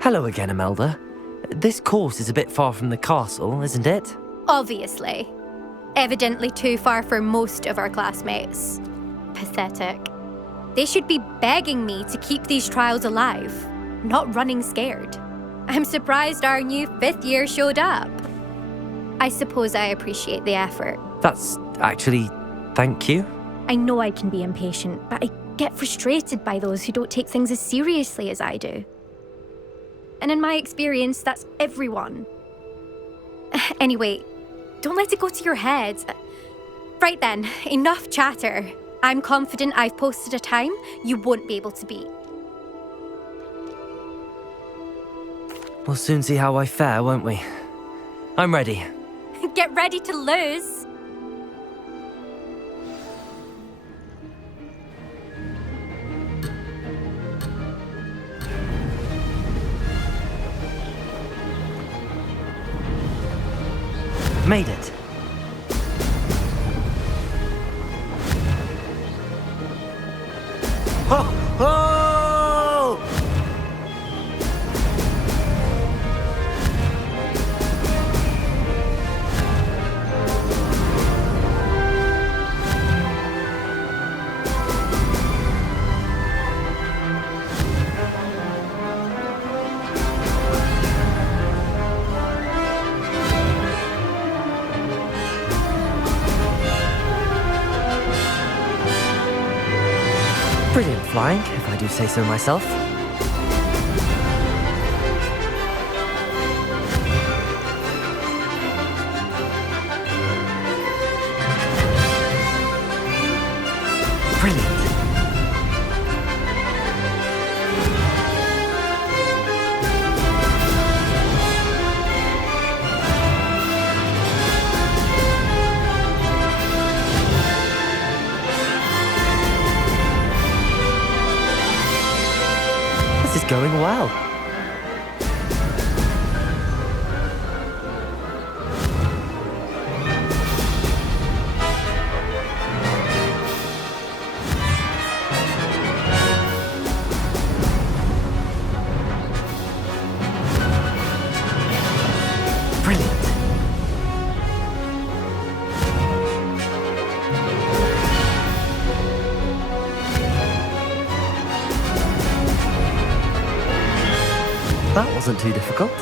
Hello again, Imelda. This course is a bit far from the castle, isn't it? Obviously. Evidently too far for most of our classmates. Pathetic. They should be begging me to keep these trials alive, not running scared. I'm surprised our new 5th year showed up. I suppose I appreciate the effort. That's actually... thank you. I know I can be impatient, but I get frustrated by those who don't take things as seriously as I do. And in my experience, that's everyone. Anyway, don't let it go to your head. Right then, enough chatter. I'm confident I've posted a time you won't be able to beat. We'll soon see how I fare, won't we? I'm ready. Get ready to lose. Made it. Ho! Ho! Brilliant flying, if I do say so myself. Brilliant. This is going well. Brilliant. That wasn't too difficult.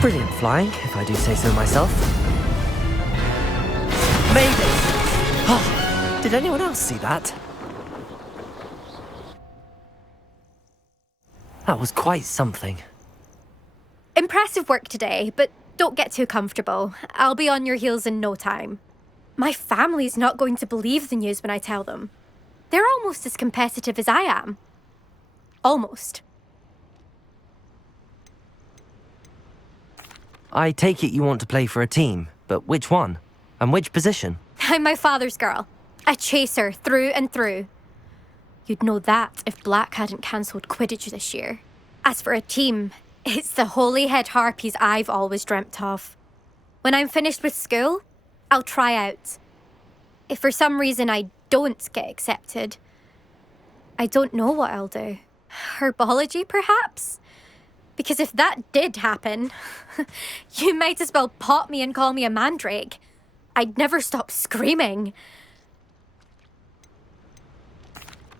Brilliant flying, if I do say so myself. Made it! Oh, did anyone else see that? That was quite something. Impressive work today, but don't get too comfortable. I'll be on your heels in no time. My family's not going to believe the news when I tell them. They're almost as competitive as I am. Almost. I take it you want to play for a team, but which one? And which position? I'm my father's girl. A chaser through and through. You'd know that if Black hadn't cancelled Quidditch this year. As for a team, it's the holy-head harpies I've always dreamt of. When I'm finished with school, I'll try out. If for some reason I don't get accepted, I don't know what I'll do. Herbology, perhaps? Because if that did happen, you might as well pot me and call me a mandrake. I'd never stop screaming.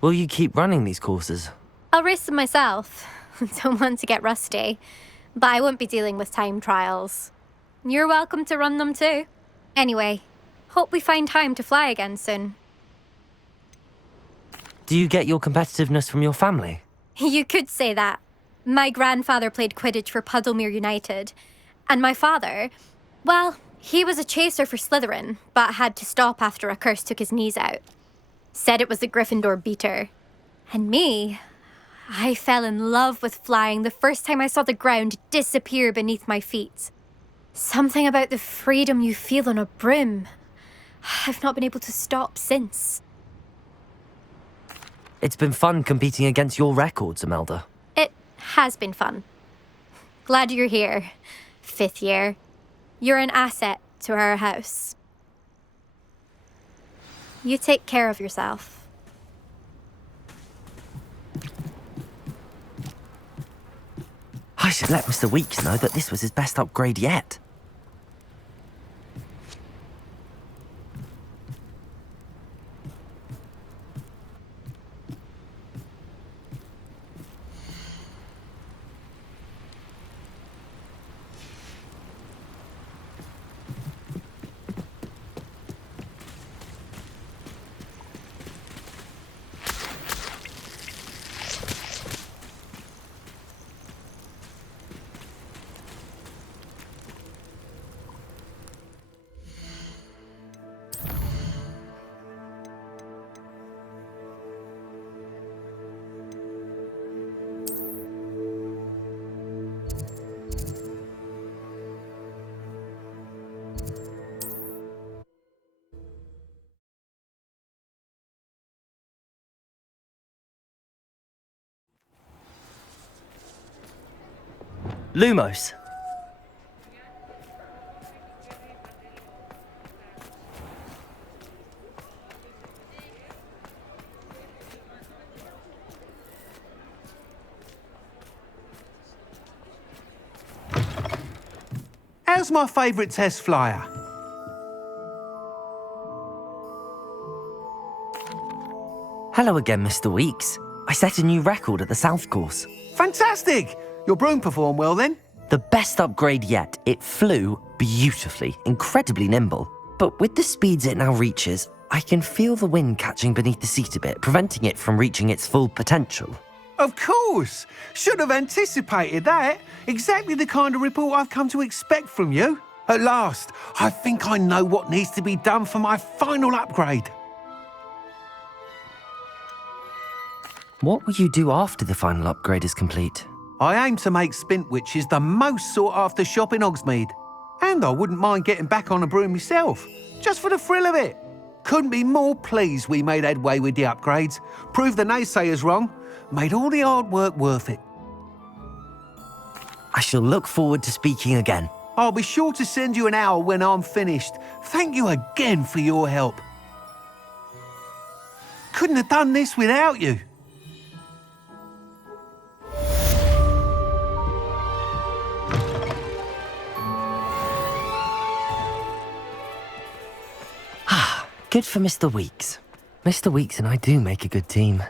Will you keep running these courses? I'll race them myself. Don't want to get rusty. But I won't be dealing with time trials. You're welcome to run them too. Anyway, hope we find time to fly again soon. Do you get your competitiveness from your family? You could say that. My grandfather played Quidditch for Puddlemere United. And my father, well, he was a chaser for Slytherin, but had to stop after a curse took his knees out. Said it was the Gryffindor beater. And me, I fell in love with flying the first time I saw the ground disappear beneath my feet. Something about the freedom you feel on a broom. I've not been able to stop since. It's been fun competing against your records, Imelda. It has been fun. Glad you're here. 5th year. You're an asset to our house. You take care of yourself. I should let Mr. Weekes know that this was his best upgrade yet. Lumos. How's my favourite test flyer? Hello again, Mr. Weekes. I set a new record at the South Course. Fantastic! Your broom performed well then? The best upgrade yet. It flew beautifully, incredibly nimble. But with the speeds it now reaches, I can feel the wind catching beneath the seat a bit, preventing it from reaching its full potential. Of course! Should have anticipated that. Exactly the kind of report I've come to expect from you. At last, I think I know what needs to be done for my final upgrade. What will you do after the final upgrade is complete? I aim to make Spintwitches the most sought-after shop in Hogsmead. And I wouldn't mind getting back on a broom myself, just for the thrill of it. Couldn't be more pleased we made headway with the upgrades, proved the naysayers wrong, made all the hard work worth it. I shall look forward to speaking again. I'll be sure to send you an owl when I'm finished. Thank you again for your help. Couldn't have done this without you. Good for Mr. Weekes. Mr. Weekes and I do make a good team.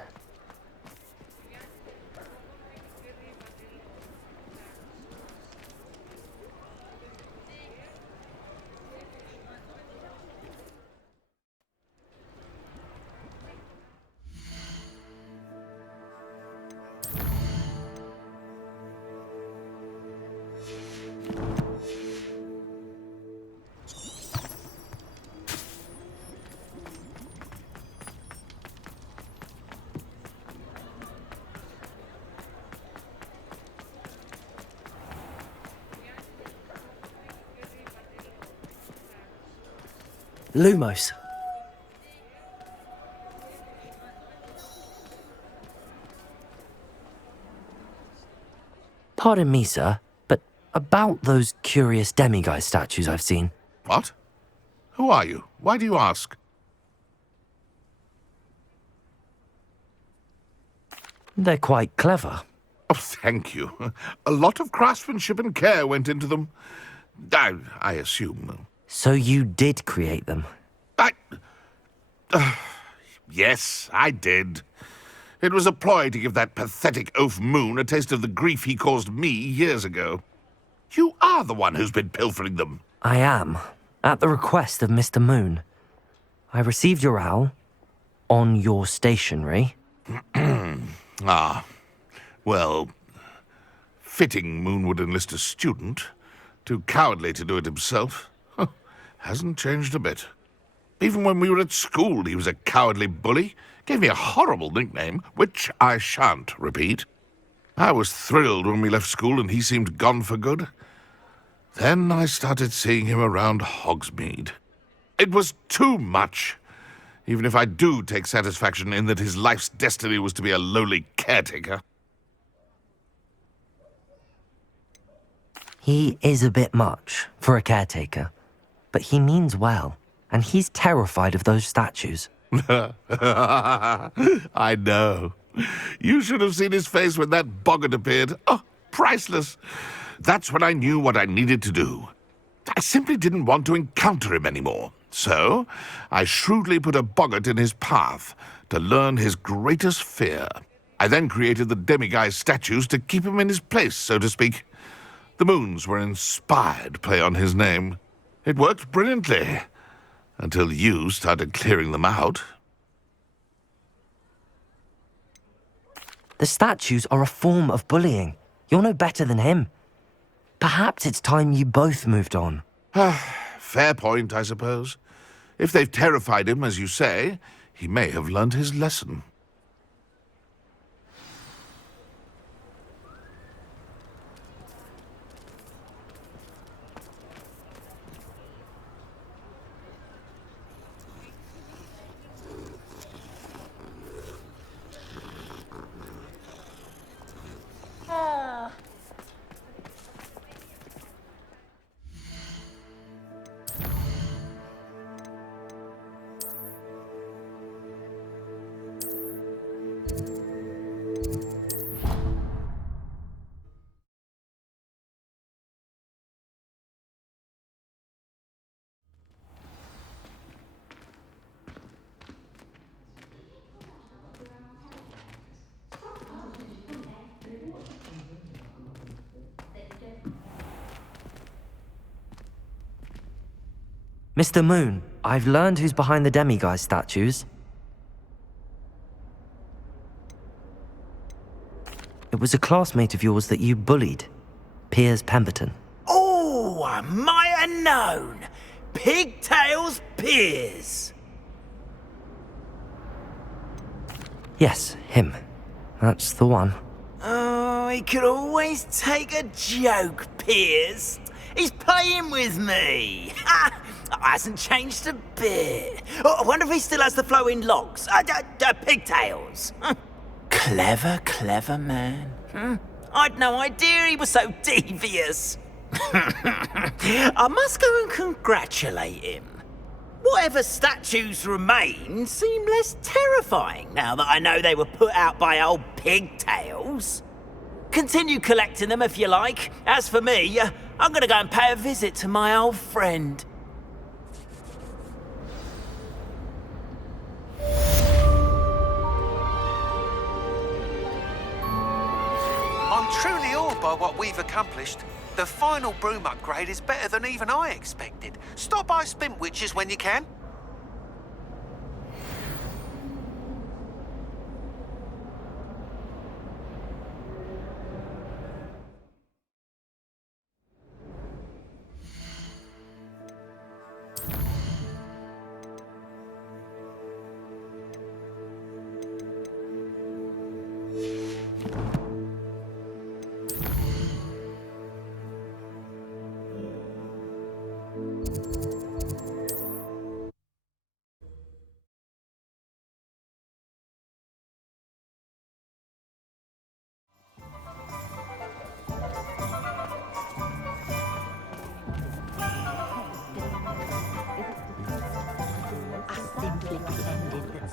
Lumos. Pardon me, sir, but about those curious Demiguise statues I've seen. What? Who are you? Why do you ask? They're quite clever. Oh, thank you. A lot of craftsmanship and care went into them. I assume. So you did create them? Yes, I did. It was a ploy to give that pathetic oaf Moon a taste of the grief he caused me years ago. You are the one who's been pilfering them. I am, at the request of Mr. Moon. I received your owl on your stationery. Ah, well, fitting Moon would enlist a student. Too cowardly to do it himself. Hasn't changed a bit. Even when we were at school, he was a cowardly bully. Gave me a horrible nickname, which I shan't repeat. I was thrilled when we left school and he seemed gone for good. Then I started seeing him around Hogsmead. It was too much, even if I do take satisfaction in that his life's destiny was to be a lowly caretaker. He is a bit much for a caretaker, but he means well, and he's terrified of those statues. I know. You should have seen his face when that boggart appeared. Oh, priceless. That's when I knew what I needed to do. I simply didn't want to encounter him anymore. So, I shrewdly put a boggart in his path to learn his greatest fear. I then created the Demiguise statues to keep him in his place, so to speak. The moons were inspired play on his name. It worked brilliantly, until you started clearing them out. The statues are a form of bullying. You're no better than him. Perhaps it's time you both moved on. Fair point, I suppose. If they've terrified him, as you say, he may have learned his lesson. Mr. Moon, I've learned who's behind the Demiguise statues. It was a classmate of yours that you bullied, Piers Pemberton. Oh, I might have known. Pigtails Piers. Yes, him. That's the one. Oh, he could always take a joke, Piers. He's playing with me. Ha! Hasn't changed a bit. Oh, I wonder if he still has the flowing locks. Pigtails. Clever, clever man. I'd no idea he was so devious. I must go and congratulate him. Whatever statues remain seem less terrifying now that I know they were put out by old Pigtails. Continue collecting them if you like. As for me, I'm gonna go and pay a visit to my old friend. I'm truly awed by what we've accomplished. The final broom upgrade is better than even I expected. Stop by Spintwitches when you can.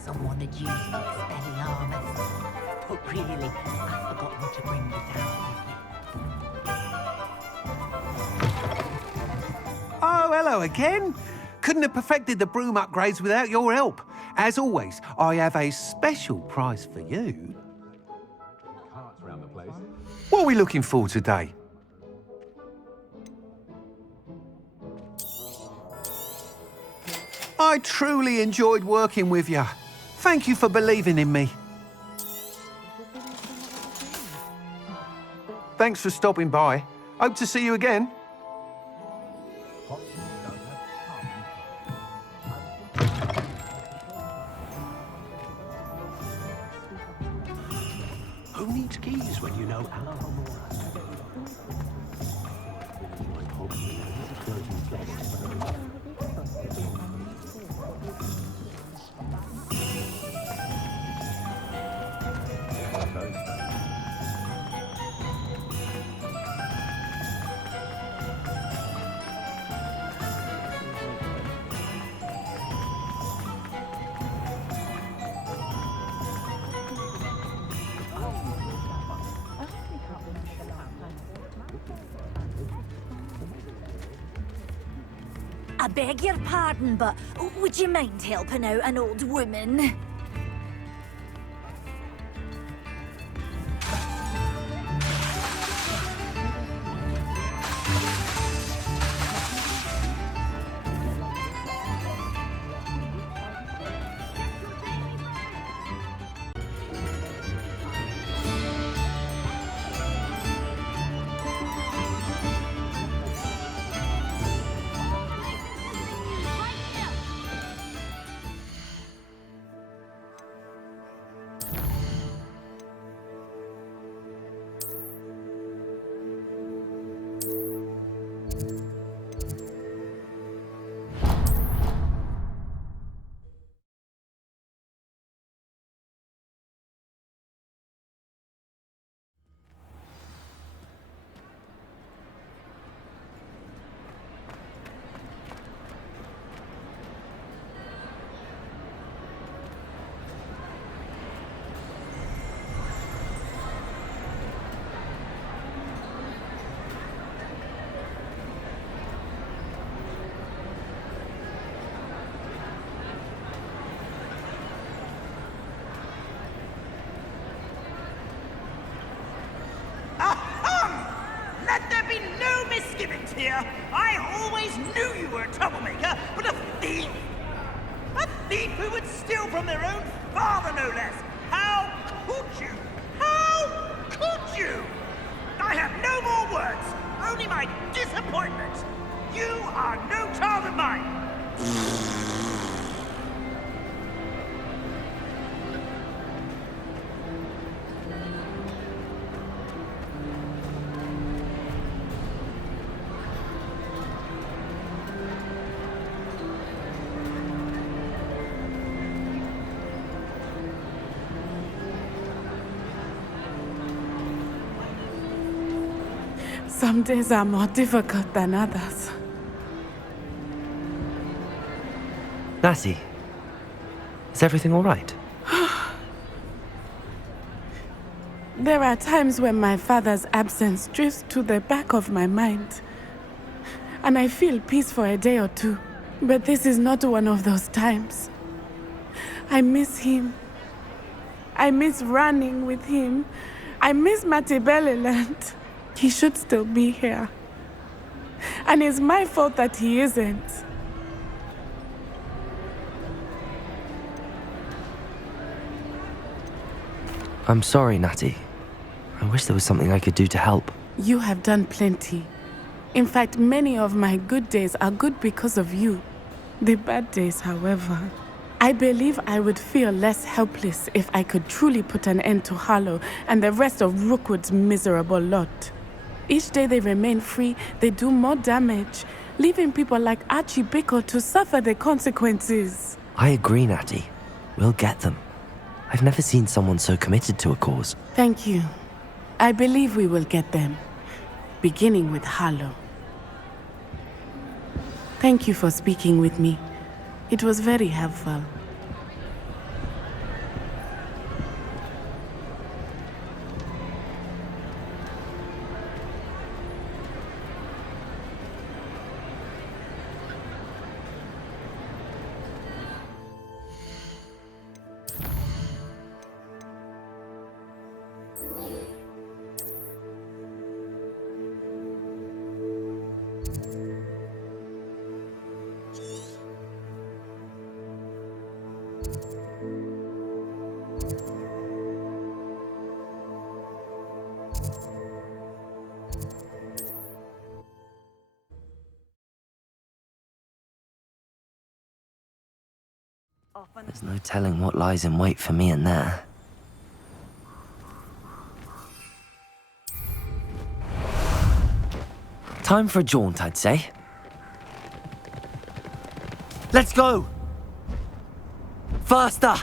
Someone had used Expelliarmus. But really, I've forgotten to bring it out with me. Oh, hello again. Couldn't have perfected the broom upgrades without your help. As always, I have a special prize for you. What are we looking for today? I truly enjoyed working with you. Thank you for believing in me. Thanks for stopping by. Hope to see you again. Who needs keys when you know how. I beg your pardon, but would you mind helping out an old woman? Here, I always knew you were a troublemaker, but a thief! A thief who would steal from their own father, no less! How could you? How could you? I have no more words, only my disappointment. You are no child of mine! Some days are more difficult than others. Nasai, is everything all right? There are times when my father's absence drifts to the back of my mind, and I feel peace for a day or two. But this is not one of those times. I miss him. I miss running with him. I miss Matibeleland. He should still be here. And it's my fault that he isn't. I'm sorry, Natty. I wish there was something I could do to help. You have done plenty. In fact, many of my good days are good because of you. The bad days, however. I believe I would feel less helpless if I could truly put an end to Harlow and the rest of Rookwood's miserable lot. Each day they remain free, they do more damage, leaving people like Archie Bickle to suffer the consequences. I agree, Natty. We'll get them. I've never seen someone so committed to a cause. Thank you. I believe we will get them, beginning with Harlow. Thank you for speaking with me. It was very helpful. There's no telling what lies in wait for me in there. Time for a jaunt, I'd say. Let's go! Faster!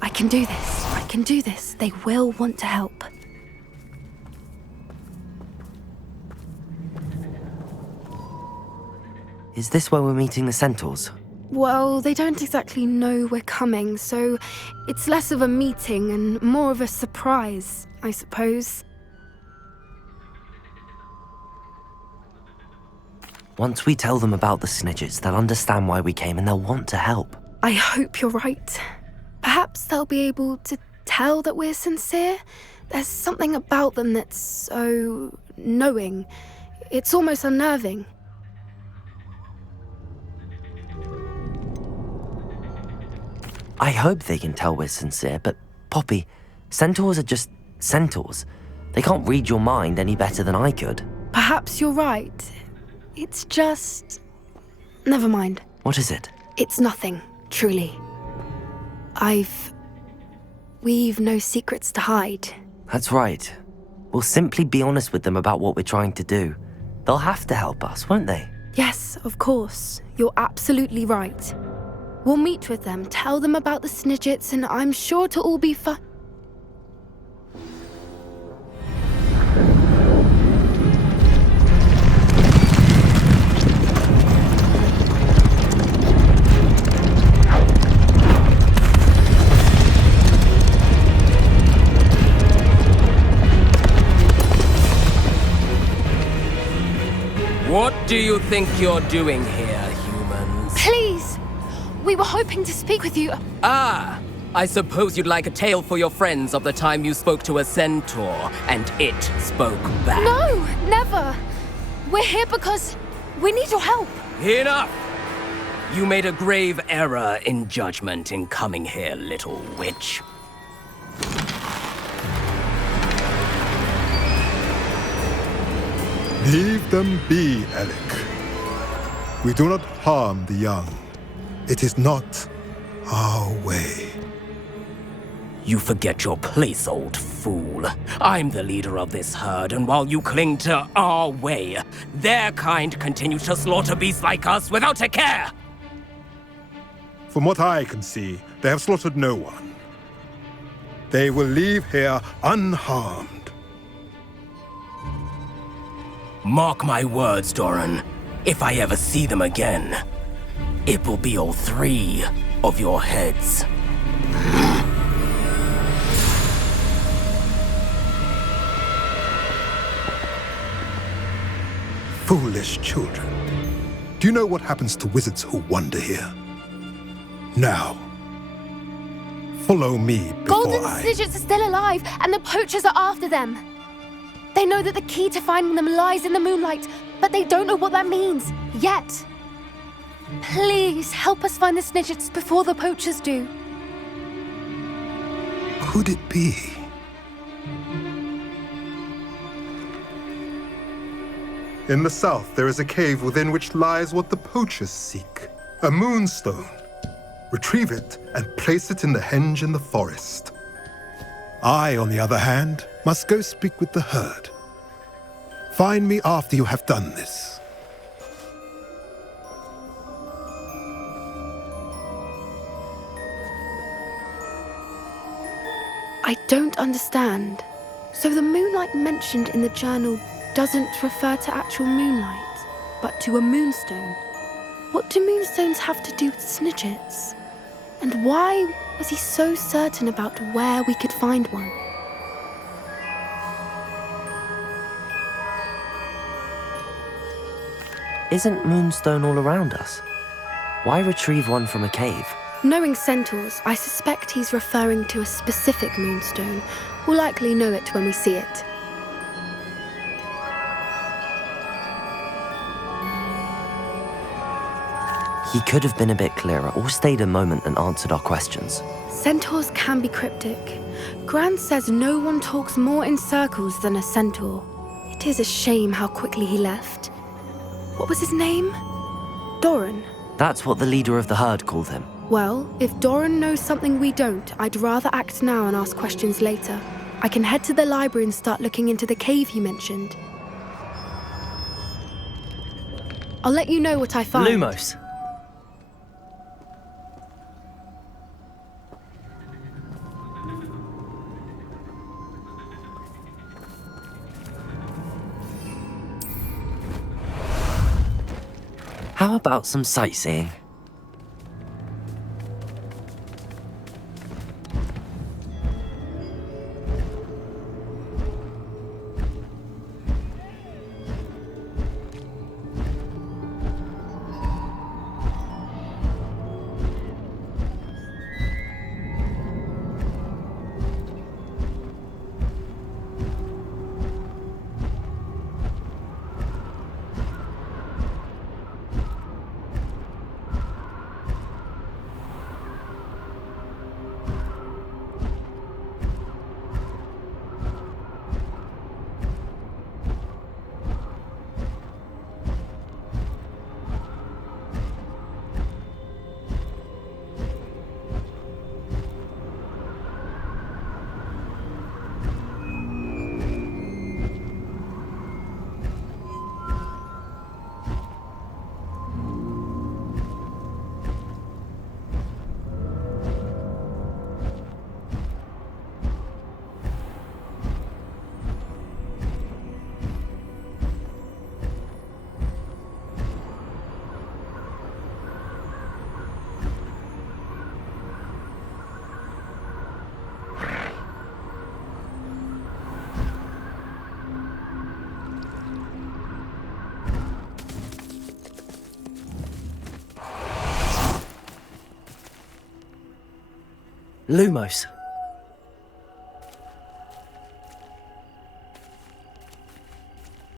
I can do this. I can do this. They will want to help. Is this where we're meeting the Centaurs? Well, they don't exactly know we're coming, so it's less of a meeting and more of a surprise, I suppose. Once we tell them about the Snidgets, they'll understand why we came and they'll want to help. I hope you're right. Perhaps they'll be able to tell that we're sincere. There's something about them that's so knowing. It's almost unnerving. I hope they can tell we're sincere, but Poppy, Centaurs are just Centaurs. They can't read your mind any better than I could. Perhaps you're right. It's just... Never mind. What is it? It's nothing, truly. We've no secrets to hide. That's right. We'll simply be honest with them about what we're trying to do. They'll have to help us, won't they? Yes, of course. You're absolutely right. We'll meet with them, tell them about the Snidgets, and I'm sure to all be fine. What do you think you're doing here, humans? Please! We were hoping to speak with you. Ah! I suppose you'd like a tale for your friends of the time you spoke to a centaur, and it spoke back. No! Never! We're here because we need your help. Enough! You made a grave error in judgment in coming here, little witch. Leave them be, Alec. We do not harm the young. It is not our way. You forget your place, old fool. I'm the leader of this herd, and while you cling to our way, their kind continue to slaughter beasts like us without a care! From what I can see, they have slaughtered no one. They will leave here unharmed. Mark my words, Dorran. If I ever see them again, it will be all 3 of your heads. Foolish children. Do you know what happens to wizards who wander here? Now, follow me before Goldensnidgets are still alive, and the poachers are after them. They know that the key to finding them lies in the moonlight, but they don't know what that means, yet. Please, help us find the Snidgets before the poachers do. Could it be? In the south, there is a cave within which lies what the poachers seek. A moonstone. Retrieve it and place it in the henge in the forest. I, on the other hand, must go speak with the herd. Find me after you have done this. I don't understand. So the moonlight mentioned in the journal doesn't refer to actual moonlight, but to a moonstone. What do moonstones have to do with Snidgets? And why was he so certain about where we could find one? Isn't moonstone all around us? Why retrieve one from a cave? Knowing Centaurs, I suspect he's referring to a specific moonstone. We'll likely know it when we see it. He could have been a bit clearer or stayed a moment and answered our questions. Centaurs can be cryptic. Gran says no one talks more in circles than a centaur. It is a shame how quickly he left. What was his name? Dorran. That's what the leader of the herd called him. Well, if Dorran knows something we don't, I'd rather act now and ask questions later. I can head to the library and start looking into the cave you mentioned. I'll let you know what I find. Lumos. How about some sightseeing? Lumos.